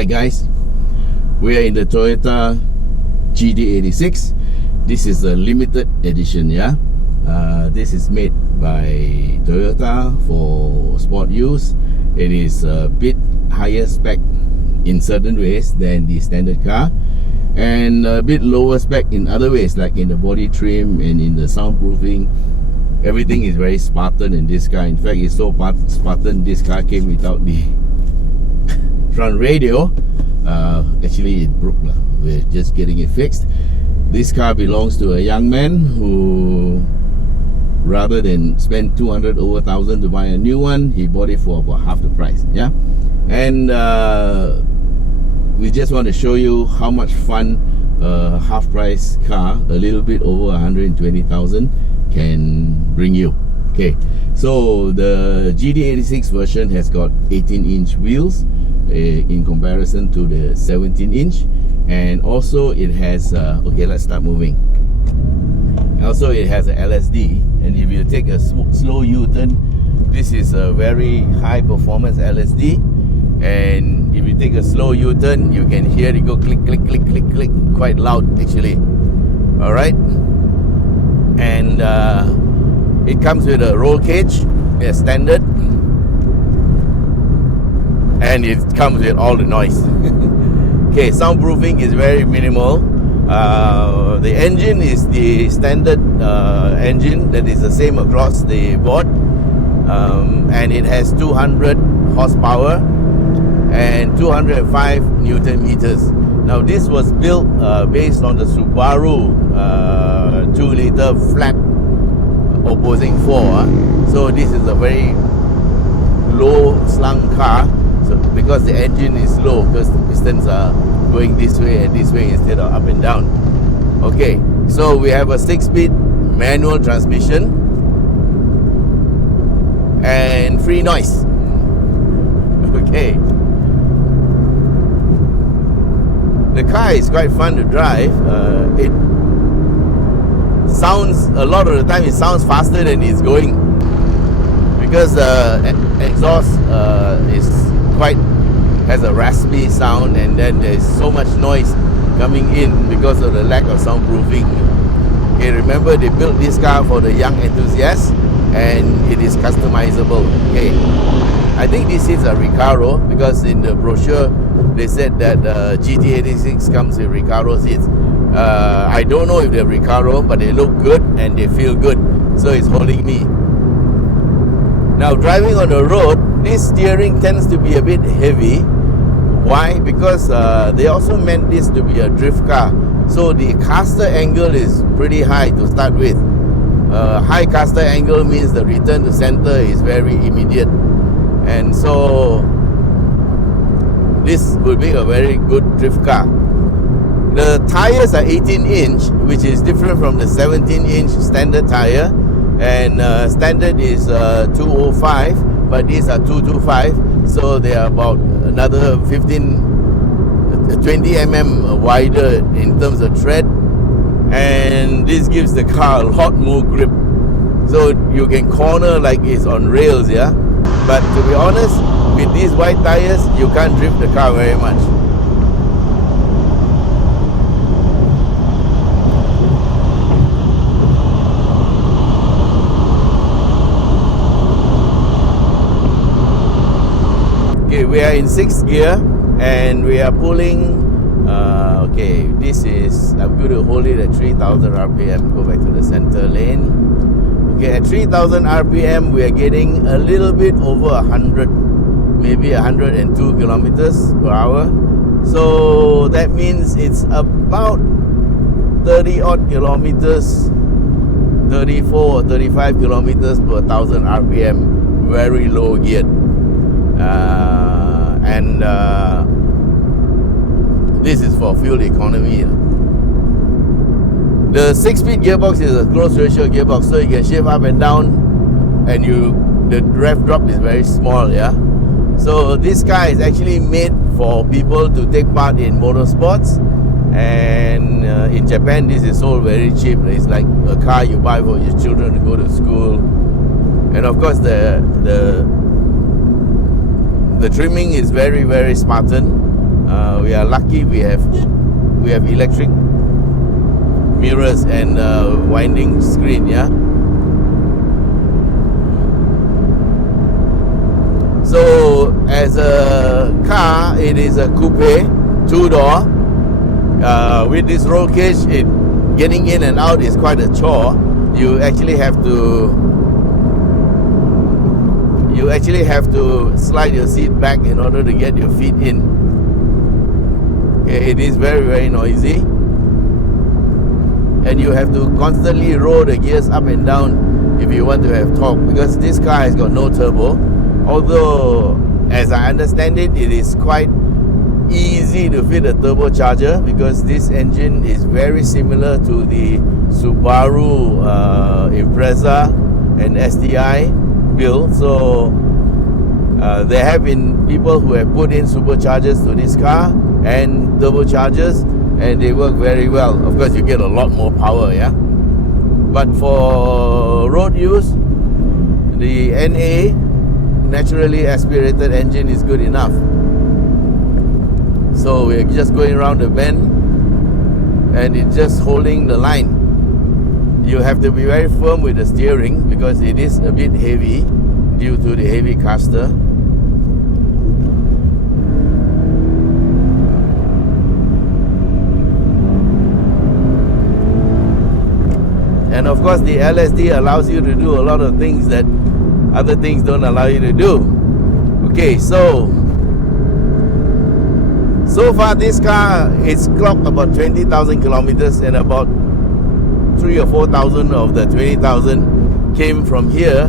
Alright guys, we are in the Toyota GT86. This is a limited edition, yeah. This is made by Toyota for sport use. It is a bit higher spec in certain ways than the standard car, and a bit lower spec in other ways, like in the body trim and in the soundproofing. Everything is very Spartan in this car. In fact, it's so Spartan, this car came without the front radio. Actually it broke. We're just getting it fixed. This car belongs to a young man who, rather than spend 200 over 1,000 to buy a new one, he bought it for about half the price. Yeah, and we just want to show you how much fun a half price car, a little bit over 120,000, can bring you. Okay, so the GT86 version has got 18-inch wheels in comparison to the 17-inch, and also it has okay, let's start moving. Also it has a LSD, and if you take a slow U-turn, this is a very high performance LSD, and if you take a slow U-turn, you can hear it go click click click click click, quite loud actually. All right, and it comes with a roll cage, standard, and it comes with all the noise. Okay, soundproofing is very minimal. The engine is the standard engine that is the same across the board, and it has 200 horsepower and 205 Newton meters. Now this was built based on the Subaru 2-liter flat opposing 4. So this is a very low slung car, so because the engine is low, because the pistons are going this way and this way instead of up and down. Okay, so we have a 6-speed manual transmission and free noise. Okay, the car is quite fun to drive. It sounds, a lot of the time it sounds faster than it's going, because the exhaust has a raspy sound, and then there's so much noise coming in because of the lack of soundproofing. Okay, remember they built this car for the young enthusiasts, and it is customizable. Okay, I think these seats are Recaro, because in the brochure they said that GT86 comes with Recaro seats. I don't know if they're Recaro, but they look good and they feel good, so it's holding me. Now driving on the road, this steering tends to be a bit heavy. Why? Because they also meant this to be a drift car, so the caster angle is pretty high to start with. High caster angle means the return to center is very immediate, and so this will be a very good drift car. The tires are 18-inch, which is different from the 17-inch standard tire, and standard is 205, but these are 225, so they are about another 20 mm wider in terms of tread, and this gives the car a lot more grip, so you can corner like it's on rails, yeah. But to be honest, with these wide tires, you can't drift the car very much. Okay, we are in 6th gear and we are pulling. Okay, this is, I'm going to hold it at 3,000 RPM. Go back to the center lane. Okay, at 3,000 RPM, we are getting a little bit over 100, maybe 102 kilometers per hour. So that means it's about 30 odd kilometers, 34 or 35 kilometers per 1,000 RPM. Very low geared. And this is for fuel economy. The 6-speed gearbox is a closed ratio gearbox, so you can shift up and down, and the rev drop is very small, yeah. So this car is actually made for people to take part in motorsports, and in Japan this is sold very cheap. It's like a car you buy for your children to go to school, and of course the trimming is very, very Spartan. We are lucky we have electric mirrors and winding screen, yeah. So as a car, it is a coupe, 2-door. With this roll cage, getting in and out is quite a chore. You actually have to slide your seat back in order to get your feet in. Okay, it is very, very noisy, and you have to constantly roll the gears up and down if you want to have torque, because this car has got no turbo. Although, as I understand it, it is quite easy to fit a turbocharger, because this engine is very similar to the Subaru Impreza and STI build. So there have been people who have put in superchargers to this car and turbochargers, and they work very well. Of course, you get a lot more power, yeah. But for road use, the NA, naturally aspirated engine, is good enough. So we're just going around the bend, and it's just holding the line. You have to be very firm with the steering, because it is a bit heavy due to the heavy caster. And of course, the LSD allows you to do a lot of things that other things don't allow you to do. Okay, so far this car is clocked about 20,000 kilometers, and about 3,000 or 4,000 of the 20,000 came from here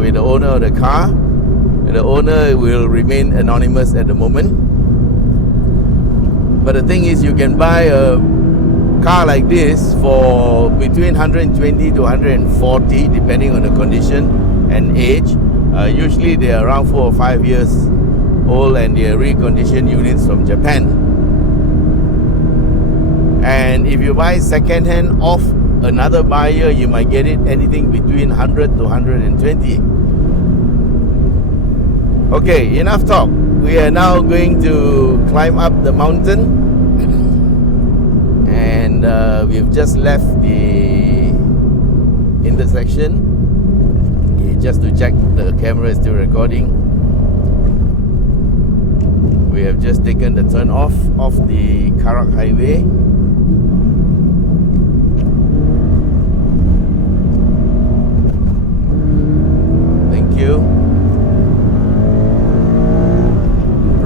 with the owner of the car. And the owner will remain anonymous at the moment. But the thing is, you can buy a car like this for between 120 to 140, depending on the condition and age. Usually they are around 4 or 5 years old, and they are reconditioned units from Japan. And if you buy second hand off another buyer, you might get it anything between 100 to 120. Okay, enough talk. We are now going to climb up the mountain, and we've just left the intersection. Okay, just to check the camera is still recording. We have just taken the turn off the Karak Highway. Thank you.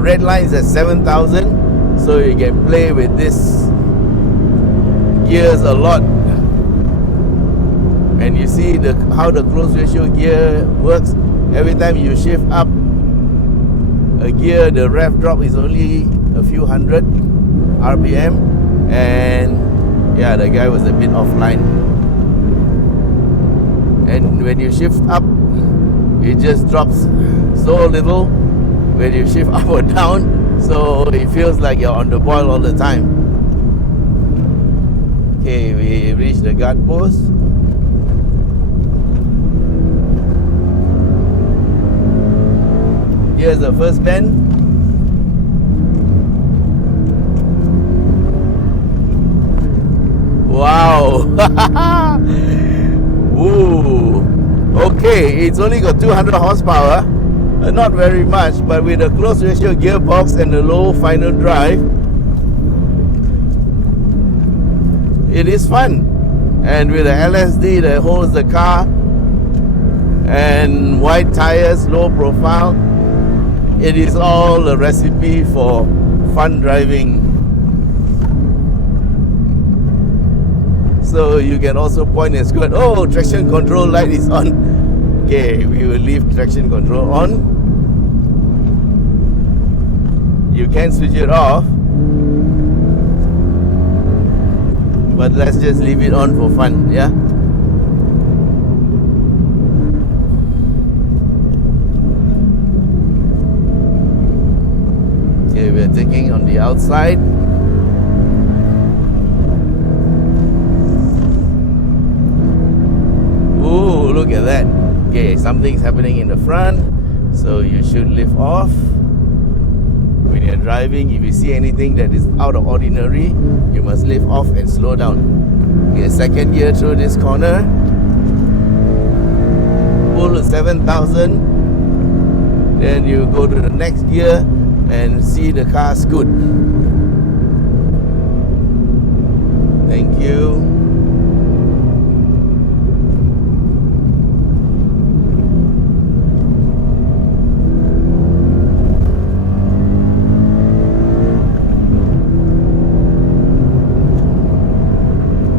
Red line is at 7,000, so you can play with this gears a lot. And you see how the close ratio gear works. Every time you shift up a gear, the rev drop is only a few hundred RPM, and yeah, the guy was a bit offline. And when you shift up, it just drops so little when you shift up or down, so it feels like you're on the boil all the time. Okay, we reached the guard post. Here's the first bend. Wow. Ooh. Okay, it's only got 200 horsepower. Not very much, but with a close ratio gearbox and a low final drive, it is fun. And with the LSD that holds the car and wide tires, low profile, it is all a recipe for fun driving. So you can also point and squirt. Oh, traction control light is on. Okay, we will leave traction control on. You can switch it off, but let's just leave it on for fun, yeah? Okay, we're taking on the outside. Ooh, look at that. Okay, something's happening in the front, so you should lift off. When you're driving, if you see anything that is out of ordinary, you must lift off and slow down. Okay, second gear through this corner. Pull to 7,000. Then you go to the next gear and see the car scoot. Thank you.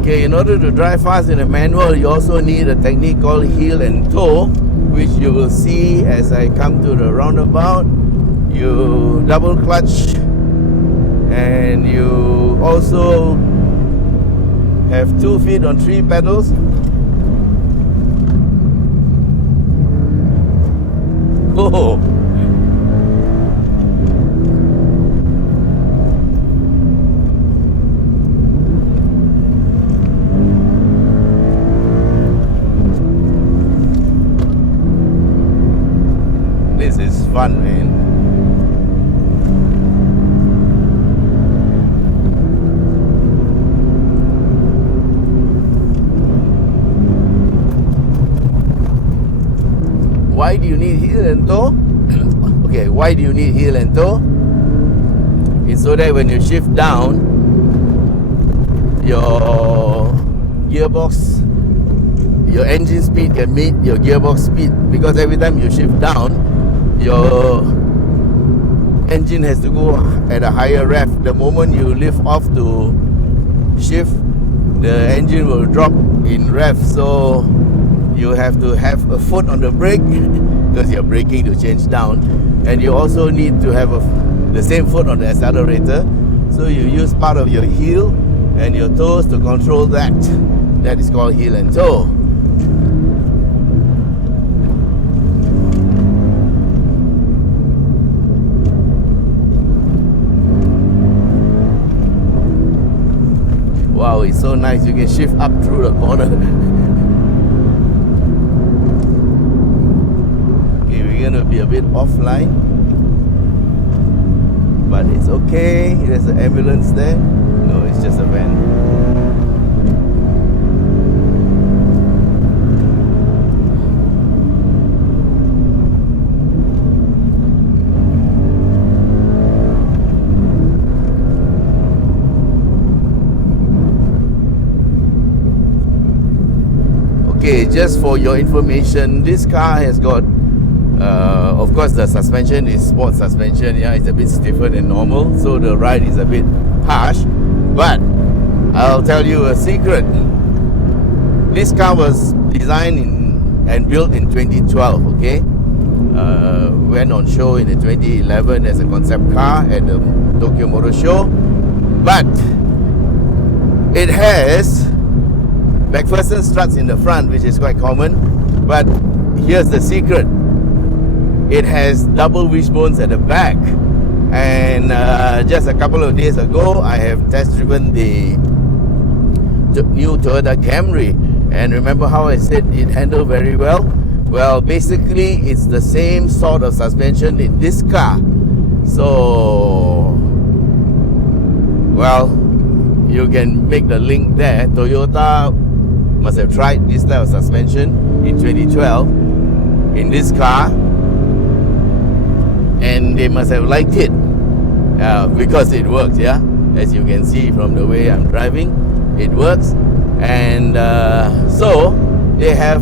Okay, in order to drive fast in a manual, you also need a technique called heel and toe, which you will see as I come to the roundabout. You double clutch, and you also have 2 feet on 3 pedals. Oh! This is fun, man. Why do you need heel and toe? Okay, why do you need heel and toe? It's so that when you shift down, your gearbox, your engine speed can meet your gearbox speed, because every time you shift down, your engine has to go at a higher rev. The moment you lift off to shift, the engine will drop in rev, so you have to have a foot on the brake because you're braking to change down, and you also need to have the same foot on the accelerator, so you use part of your heel and your toes to control that. That is called heel and toe. Wow, it's so nice. You can shift up through the corner. Okay, we're gonna be a bit offline, but it's okay. There's an ambulance there. No, it's just a van. Okay, just for your information, this car has got, of course, the suspension is sport suspension. Yeah, it's a bit stiffer than normal, so the ride is a bit harsh. But I'll tell you a secret. This car was designed and built in 2012. Okay, went on show in 2011 as a concept car at the Tokyo Motor Show, but it has Macpherson struts in the front, which is quite common. But here's the secret: it has double wishbones at the back. And just a couple of days ago, I have test driven the new Toyota Camry, and remember how I said it handled very well? Well, basically it's the same sort of suspension in this car. So, well, you can make the link there. Toyota must have tried this type of suspension in 2012 in this car, and they must have liked it because it works. Yeah, as you can see from the way I'm driving, it works. And so they have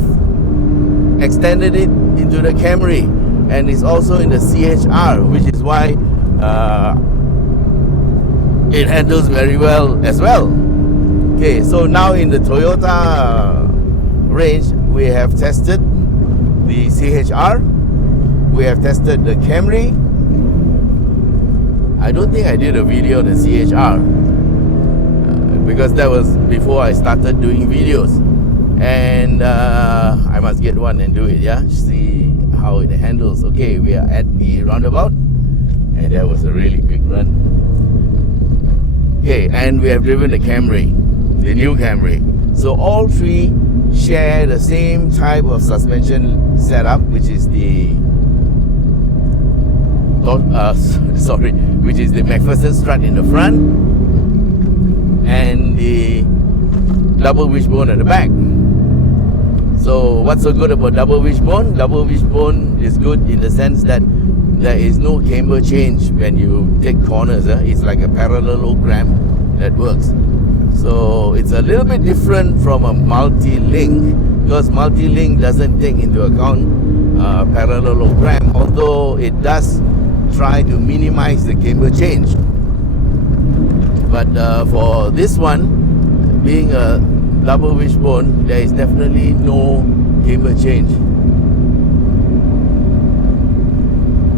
extended it into the Camry, and it's also in the C-HR, which is why it handles very well as well. Okay, so now in the Toyota range, we have tested the C-HR, we have tested the Camry. I don't think I did a video on the C-HR because that was before I started doing videos, and I must get one and do it, yeah, see how it handles. Okay, we are at the roundabout, and that was a really quick run. Okay, and we have driven the Camry, the new Camry. So all three share the same type of suspension setup, which is the sorry, which is the Macpherson strut in the front and the double wishbone at the back. So what's so good about double wishbone? Double wishbone is good in the sense that there is no camber change when you take corners. It's like a parallelogram that works. So it's a little bit different from a multi-link, because multi-link doesn't take into account parallelogram, although it does try to minimize the camber change. But for this one, being a double wishbone, there is definitely no camber change.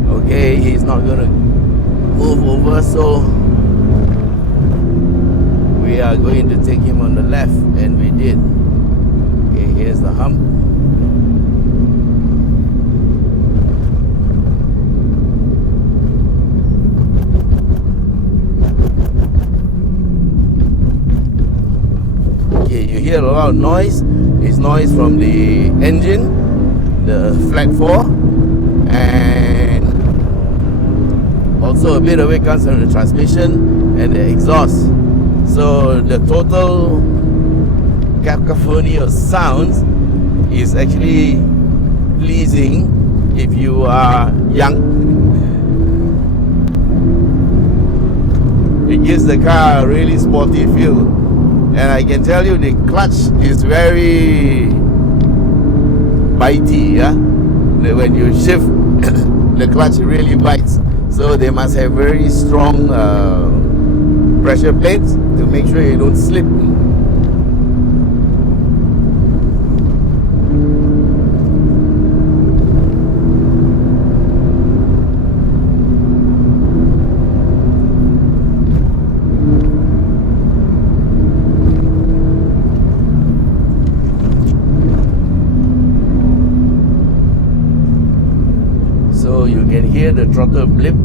Okay, he's not gonna move over, so we are going to take him on the left, and we did. Okay, here's the hump. Okay, you hear a lot of noise. It's noise from the engine, the flat 4, and also a bit of it comes from the transmission and the exhaust. So the total cacophony of sounds is actually pleasing if you are young. It gives the car a really sporty feel. And I can tell you the clutch is very bitey. When you shift, the clutch really bites. So they must have very strong pressure plates to make sure you don't slip. So you can hear the throttle blip.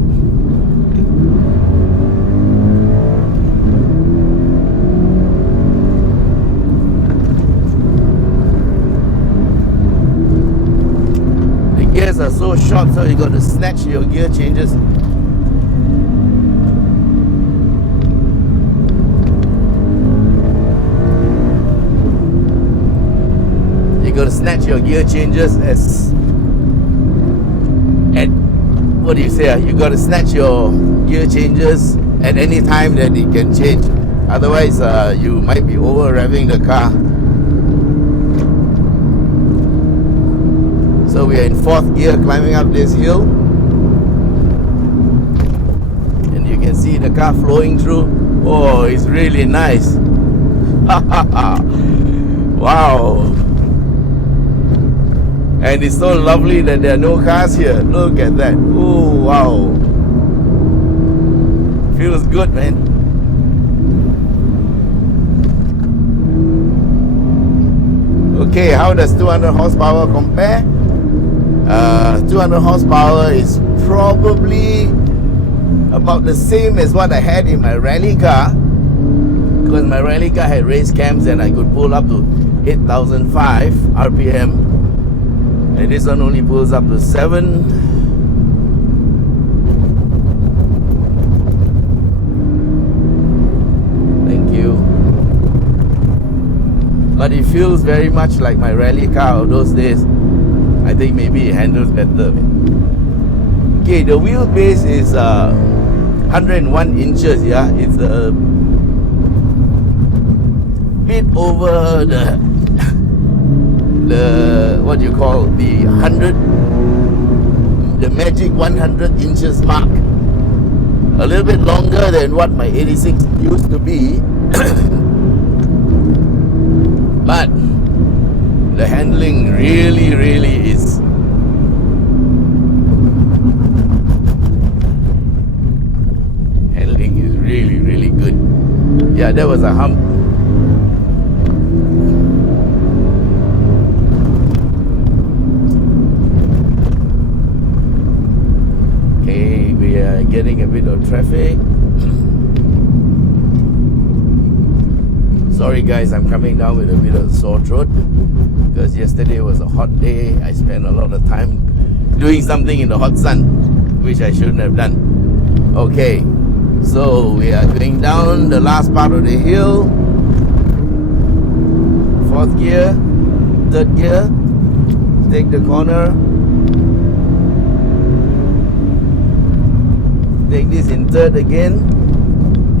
Are so short, so you got to snatch your gear changes. You got to snatch your gear changes as at what do you say? You got to snatch your gear changes at any time that it can change. Otherwise, you might be over revving the car. So we are in 4th gear climbing up this hill, and you can see the car flowing through. Oh, it's really nice. Wow. And it's so lovely that there are no cars here. Look at that. Oh, wow. Feels good, man. Okay, how does 200 horsepower compare? 200 horsepower is probably about the same as what I had in my rally car, because my rally car had race cams and I could pull up to 8,005 RPM, and this one only pulls up to 7. Thank you. But it feels very much like my rally car of those days. I think maybe it handles better. Okay, the wheelbase is 101 inches. Yeah, it's a bit over the what do you call the 100, the magic 100 inches mark. A little bit longer than what my 86 used to be, but the handling really is really good. Yeah, there was a hump. Okay, we are getting a bit of traffic. Sorry guys, I'm coming down with a bit of sore throat because yesterday was a hot day. I spent a lot of time doing something in the hot sun. which I shouldn't have done. Okay, so we are going down the last part of the hill. 4th gear, 3rd gear, take the corner. Take this in 3rd again.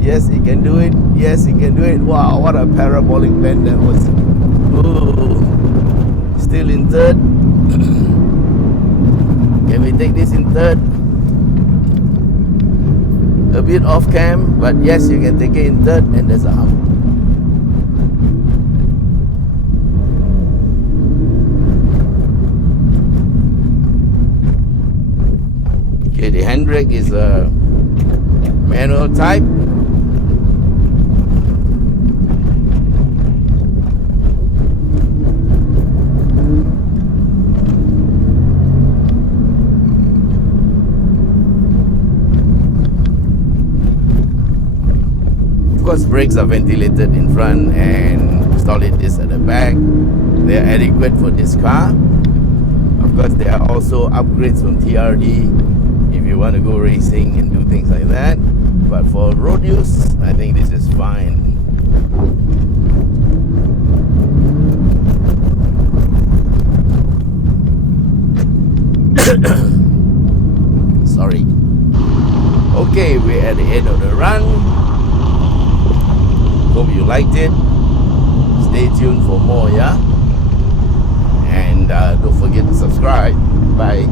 Yes, he can do it. Yes, he can do it. Wow, what a parabolic bend that was. Ooh. Still in 3rd. Can we take this in 3rd? A bit off cam, but yes, you can take it in 3rd, and there's a hump. Okay, the handbrake is a manual type. Of course, brakes are ventilated in front and solid discs at the back. They are adequate for this car. Of course, there are also upgrades from TRD if you want to go racing and do things like that. But for road use, I think this is fine. Sorry. Okay, we're at the end of the run. Hope you liked it. Stay tuned for more, yeah? And don't forget to subscribe. Bye.